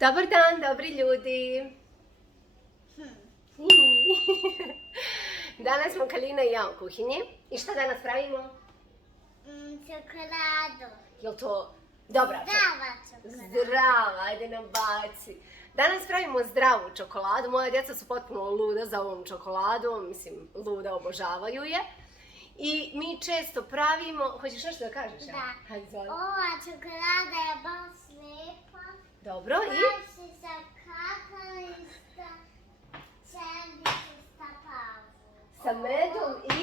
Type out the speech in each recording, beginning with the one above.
Dobar dan, dobri ljudi. Danas smo Kalina i ja u kuhinji. I šta danas pravimo? Čokoladu. Jel to dobra? Zdrava čokolada. Zdrava, ajde nam baci. Danas pravimo zdravu čokoladu. Moja djeca su potpuno luda za ovom čokoladom. Mislim, luda, obožavaju je. I mi često pravimo... Hoćeš nešto da kažeš? Da. Hajde, zove. Ova čokolada je baš lijepa. Dobro, i? Baš je sa kakalista, černičista pavu. Sa medom i...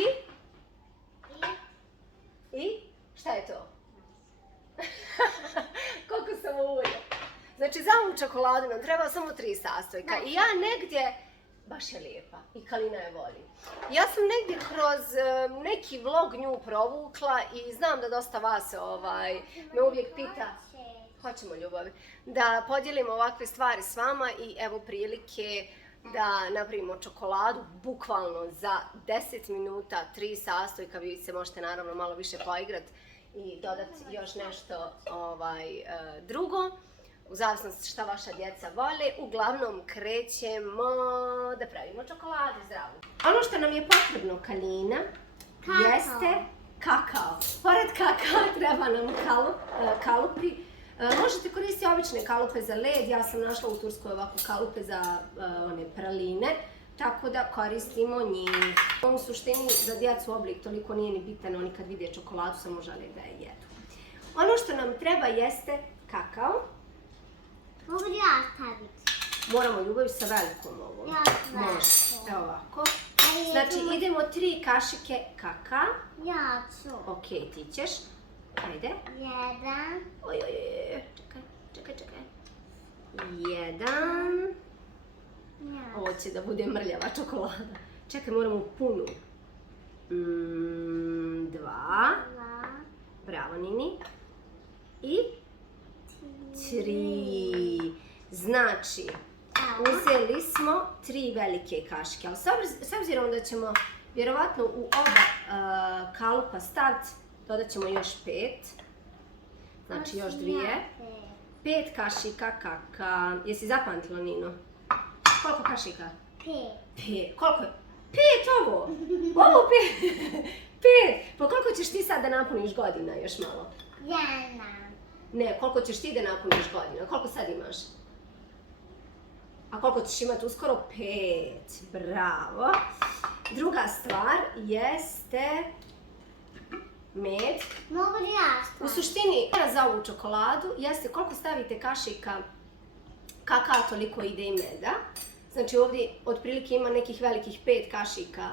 I? Šta je to? Koliko sam ulja. Znači, za ovu čokoladu nam treba samo 3 sastojka. I ja negdje... Baš je lijepa i Kalina je voli. Ja sam negdje kroz neki vlog nju provukla i znam da dosta vas me uvijek pita... Hoćemo, ljubavi. Da podijelimo ovakve stvari s vama i evo prilike da napravimo čokoladu bukvalno za 10 minuta, 3 sastojka. Vi se možete naravno malo više poigrati i dodati još nešto drugo. U zavisnosti šta vaša djeca vole. Uglavnom krećemo da pravimo čokoladu zdravu. Ono što nam je potrebno, Kalina, jeste kakao. Pored kakao treba nam kalupi. Možete koristiti obične kalupe za led, ja sam našla u Turskoj ovako kalupe za one praline, tako da koristimo njih. U suštini za djecu oblik toliko nije ni bitan, oni kad vide čokoladu samo žele da je jedu. Ono što nam treba jeste kakao. Mogu li ja staviti? Moramo, ljubav, sa velikom ovom. Ja može. Evo ovako. Znači idemo 3 kašike kakaa. Ja ću. Ok, ti ćeš. Ajde. 1. Oj, čekaj. 1. Ovo će da bude mrljava čokolada. Čekaj, moramo punu. 2. Bravo, Nini. I 3. Znači, uzeli smo 3 velike kašike, ali s obzirom da ćemo vjerovatno u oba kalupa staviti, dodat ćemo još 5. Znači još 2. 5 kašika kakao. Jesi zapamtila, Nino? Koliko kašika? 5. Koliko je? 5 ovo? Ovo 5? 5. Pa koliko ćeš ti sad da napuniš godina još malo? 1. Ne, koliko ćeš ti da napuniš godina? Koliko sad imaš? A koliko ćeš imati uskoro? 5. Bravo. Druga stvar jeste med. Mogu li ja staviti? U suštini, za ovu čokoladu jeste koliko stavite kašika kakao, toliko ide i meda. Znači ovdje otprilike ima nekih velikih 5 kašika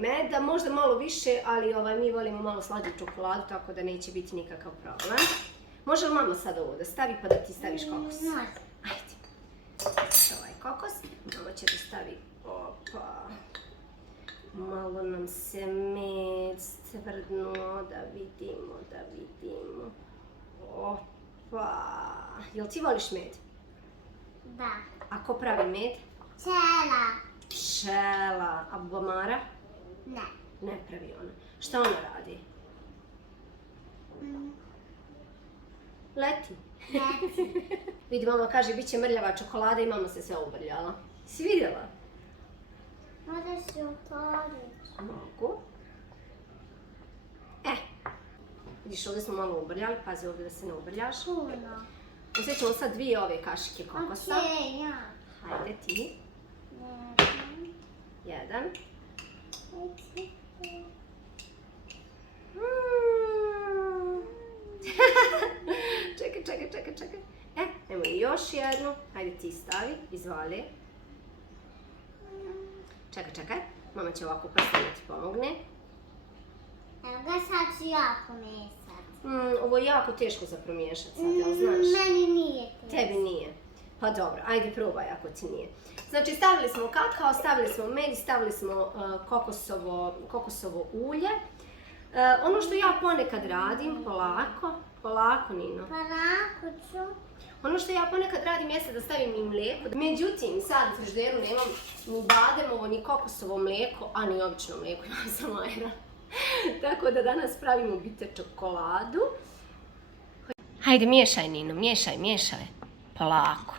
meda, možda malo više, ali mi volimo malo slađu čokoladu, tako da neće biti nikakav problem. Može li mama sad ovo da stavi pa da ti staviš kokos? Može. Ajde. Staviš ovaj kokos. Mama će da stavi, opa. Malo nam se med stvrdnuo, da vidimo. Opa. Jel ti voliš med? Da. A ko pravi med? Pčela. Pčela. A bubamara? Ne. Ne pravi ona. Šta ona radi? Leti. Vidi, mama kaže, bit će mrljava čokolada i mama se sve ubrljala. Si vidjela? Možeš ju otvoriti. Mogu. Vidiš, ovdje smo malo ubrljali, pazi ovdje da se ne ubrljaš. Puno. Uzet ćemo sad 2 ove kašike kokosa. Okej, ja. Hajde ti. 1. Čekaj. Evo i još jednu. Hajde ti stavi, izvali. Čekaj. Mama će ovako prstom da ti pomogne. Evo ga sad ću ja pomiješati. Ovo je jako teško za promiješati sad, jel znaš? Meni nije teško. Tebi nije. Pa dobro, ajde probaj ako ti nije. Znači stavili smo kakao, stavili smo med, stavili smo kokosovo ulje. Ono što ja ponekad radim, polako Nino. Polako ću. Ono što ja ponekad radim jeste da stavim i mlijeko. Međutim, sad u frižideru nemam ni bademovo, ni kokosovo mlijeko, a ni obično mlijeko, imam samo ajra. Tako da danas pravimo bitter čokoladu. Hajde, miješaj Nino, miješaj. polako.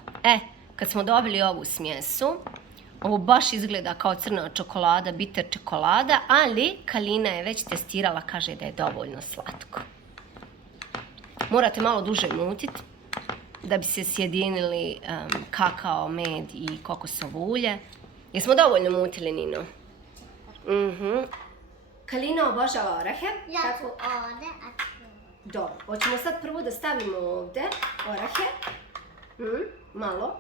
Kad smo dobili ovu smjesu, ovo baš izgleda kao crna čokolada, bitter čokolada, ali Kalina je već testirala, kaže da je dovoljno slatko. Morate malo duže mutiti da bi se sjedinili kakao, med i kokosovo ulje. Jesmo dovoljno mutili, Nino? Kalina obožava orahe. Ja ću ovdje, a ti... Dobro, hoćemo sad prvo da stavimo ovdje orahe. Malo,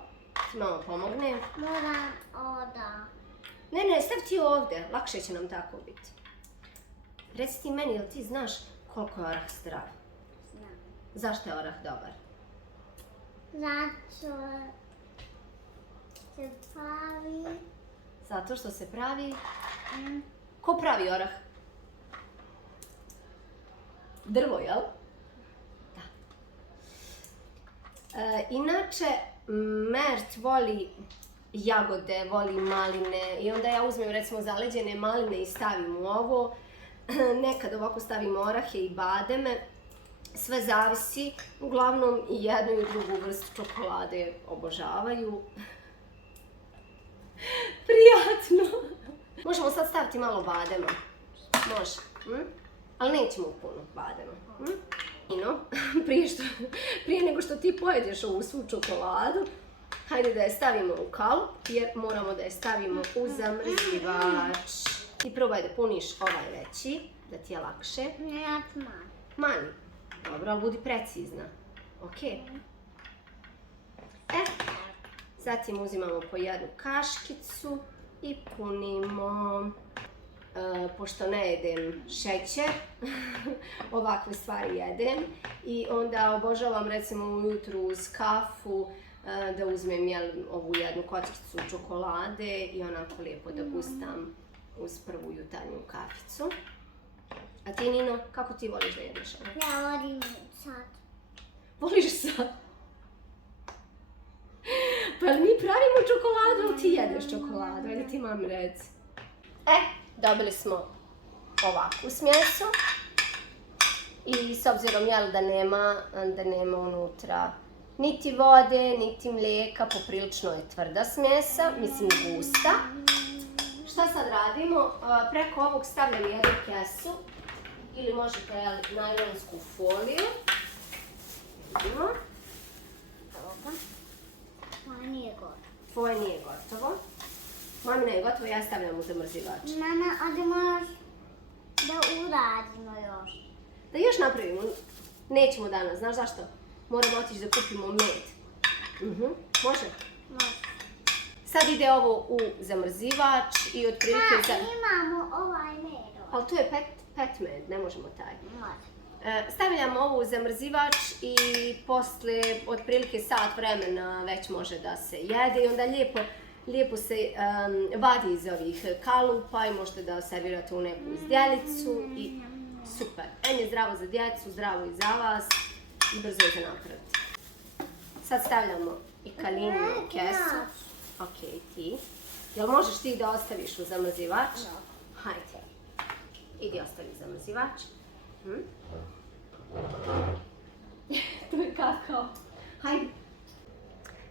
ti malo pomogne. Moram ovdje. Ne, stav ti ovdje, lakše će nam tako biti. Reci ti meni, jel ti znaš koliko je orah zdrav? Znam. Zašto je orah dobar? Zato Zato što se pravi. se pravi... Ko pravi orah? Drvo, jel? Da. Inače, Mert voli jagode, voli maline i onda ja uzmem recimo zaleđene maline i stavim u ovo. Nekad ovako stavim orahe i bademe. Sve zavisi. Uglavnom i jednu i drugu vrstu čokolade obožavaju. Prijatno! Možemo sad staviti malo badema. Može. Ali nećemo puno badema. Ino, prije nego što ti pojedeš ovu svu čokoladu, hajde da je stavimo u kalup, jer moramo da je stavimo u zamrzivač. Ti probaj da puniš ovaj veći, da ti je lakše. Ne, ja ću mali. Mali. Dobro, ali budi precizna. Ok. Zatim uzimamo po jednu kaškicu i punimo. Pošto ne jedem šećer, ovakve stvari jedem i onda obožavam recimo ujutru uz kafu da uzmem ovu jednu kockicu čokolade i onako lijepo da gustam uz prvu jutarnju kaficu. A ti, Nino, kako ti voliš da jedeš ovo? Ja volim sad. Voliš sad? Pa mi pravimo čokoladu, ali ti jedeš čokoladu, ajde ti mami reci. Dobili smo ovakvu smjesu i s obzirom da nema unutra niti vode, niti mlijeka, poprilično je tvrda smjesa, mislim gusta. Šta sad radimo? Preko ovog stavljam jednu kesu ili možete najlonsku foliju. Vidimo. Moje nije gotovo. Tvoje nije gotovo. Mamina je gotovo, ja stavljam u zamrzivač. Mama, ovdje moraš da uradimo još. Da još napravimo. Nećemo danas, znaš zašto? Moramo otići da kupimo med. Može? Može. Sad ide ovo u zamrzivač i otprilike... Imamo ovaj med. Ali tu je pet med, ne možemo taj. Može. Stavljamo ovo u zamrzivač i posle otprilike sat vremena već može da se jede i onda lijepo se vadi iz ovih kalupa i možete da servirate u neku izdjelicu i super. Je zdravo za djecu, zdravo i za vas i brzo je za napraviti. Sad stavljamo i Kalinu u kesu. Ok, ti. Jel možeš ti da ostaviš u zamrzivač? Hajde. Idi ostavi u zamrzivač. To je kakao. Hajde.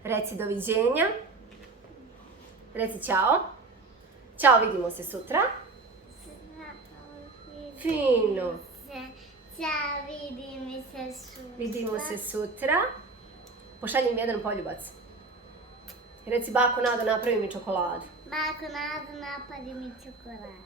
Reci doviđenja. Reci čao. Ćao, vidimo se sutra. Fino. Ćao, vidimo se sutra. Vidimo se sutra. Pošalji mi jedan poljubac. Reci bako Nado, napravi mi čokoladu. Bako Nado, napravi mi čokoladu.